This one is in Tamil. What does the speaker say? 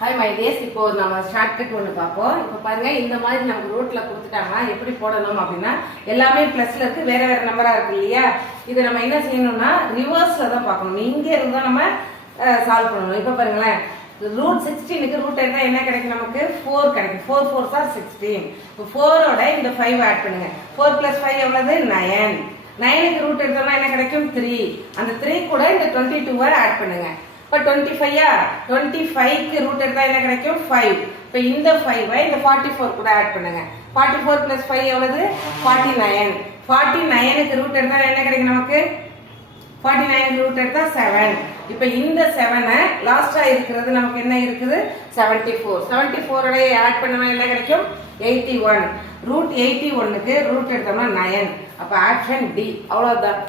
Hi my days. இப்போ நம்ம ஷார்ட்கட் ஒன்று பார்ப்போம். இப்போ பாருங்க, இந்த மாதிரி நமக்கு ரூட்ல கொடுத்துட்டாங்கன்னா எப்படி போடணும் அப்படின்னா, எல்லாமே பிளஸ்ல இருக்கு, வேற வேற நம்பரா இருக்கு இல்லையா? இதை நம்ம என்ன செய்யணும்னா ரிவர்ஸ்ல தான் பார்க்கணும். இங்க இருந்தா நம்ம சால்வ் பண்ணணும். இப்போ பாருங்களேன், ரூட் 16க்கு ரூட் எடுத்தா என்ன கிடைக்கும்? நமக்கு 4 கிடைக்கும். 4 4s are 16. இப்போ 4ஓட இந்த 5 ஆட் பண்ணுங்க. 4 + 5 எவ்வளவு? 9. 9க்கு ரூட் எடுத்தோம்னா என்ன கிடைக்கும்? 3. அந்த 3 கூட இந்த 22 ஆட் பண்ணுங்க. இப்போ 25 25க்கு ரூட் எடுத்தா என்ன கிடைக்கும்? 5. இப்போ இந்த 5 இந்த 44 கூட ஆட் பண்ணுங்க. 44 + 5 எவ்வளவு? 49. 49க்கு ரூட் எடுத்தா என்ன கிடைக்கும் நமக்கு? 49க்கு ரூட் எடுத்தா 7. இப்போ இந்த 7 லாஸ்டா இருக்கிறது நமக்கு என்ன இருக்குது? 74. 74 ஓட ஆட் பண்ணா என்ன கிடைக்கும்? 81. ரூட் 81க்கு ரூட் எடுத்தோம்னா 9. அப்ப ஆப்ஷன் டி. அவ்வளவுதான்.